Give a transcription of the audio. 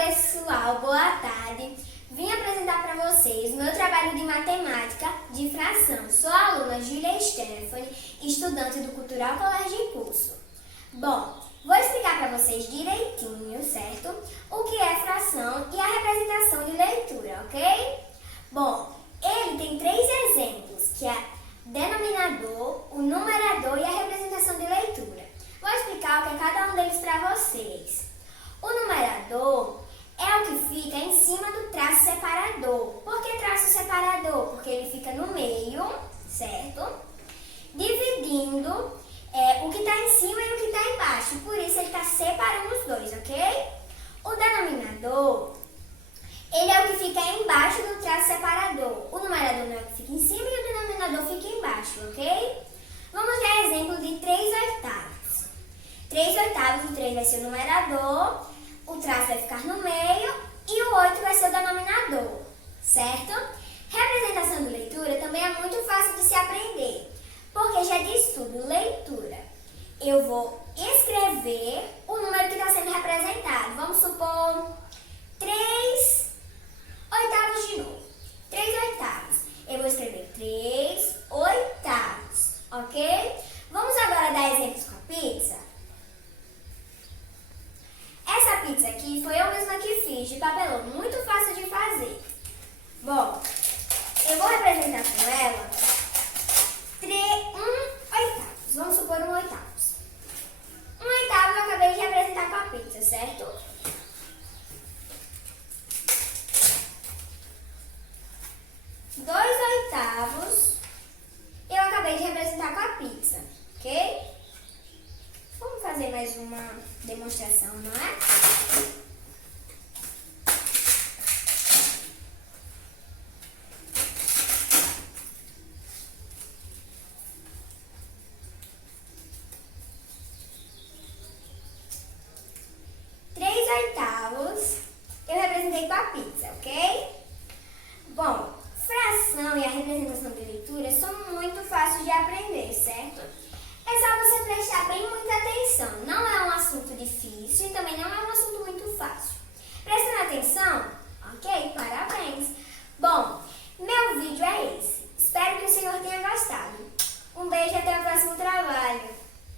pessoal, boa tarde. Vim apresentar para vocês meu trabalho de matemática de fração. Sou a aluna Julia Stephanie, estudante do Cultural Colégio de Curso. Bom, vou explicar para vocês direitinho, certo? O que é fração e a representação de leitura, ok? Bom, ele tem 3 exemplos, que é denominador, o numerador e a representação de leitura. Vou explicar o que é cada um deles para vocês. O numerador é o que fica em cima do traço separador. Por que traço separador? Porque ele fica no meio, certo? Dividindo o que está em cima e o que está embaixo. Por isso ele está separando os dois, ok? O denominador, ele é o que fica embaixo do traço separador. O numerador não é o que fica em cima e o denominador fica embaixo, ok? Vamos dar exemplo de 3/8. 3/8, o 3 vai ser o numerador, o traço vai ficar no meio e o 8 vai ser o denominador, certo? Representação de leitura também é muito fácil de se aprender, porque já diz tudo, leitura. Eu vou escrever o número que está sendo representado. Vamos supor 3/8 de novo. 3/8. Eu vou escrever 3/8, ok? Vamos agora dar exemplos com a pizza? Essa pizza aqui foi eu mesma que fiz, de papelão, muito fácil de fazer. Bom, eu vou representar com ela 1/8. Vamos supor 1/8. 1/8 eu acabei de representar com a pizza, certo? 2/8 eu acabei de representar com a pizza, ok? Vamos fazer mais uma demonstração, não é? Três oitavos eu representei com a pizza, ok? Bom, fração e a representação de leitura são muito fáceis de aprender, certo? É só você prestar bem muita atenção. Não é um assunto difícil e também não é um assunto muito fácil.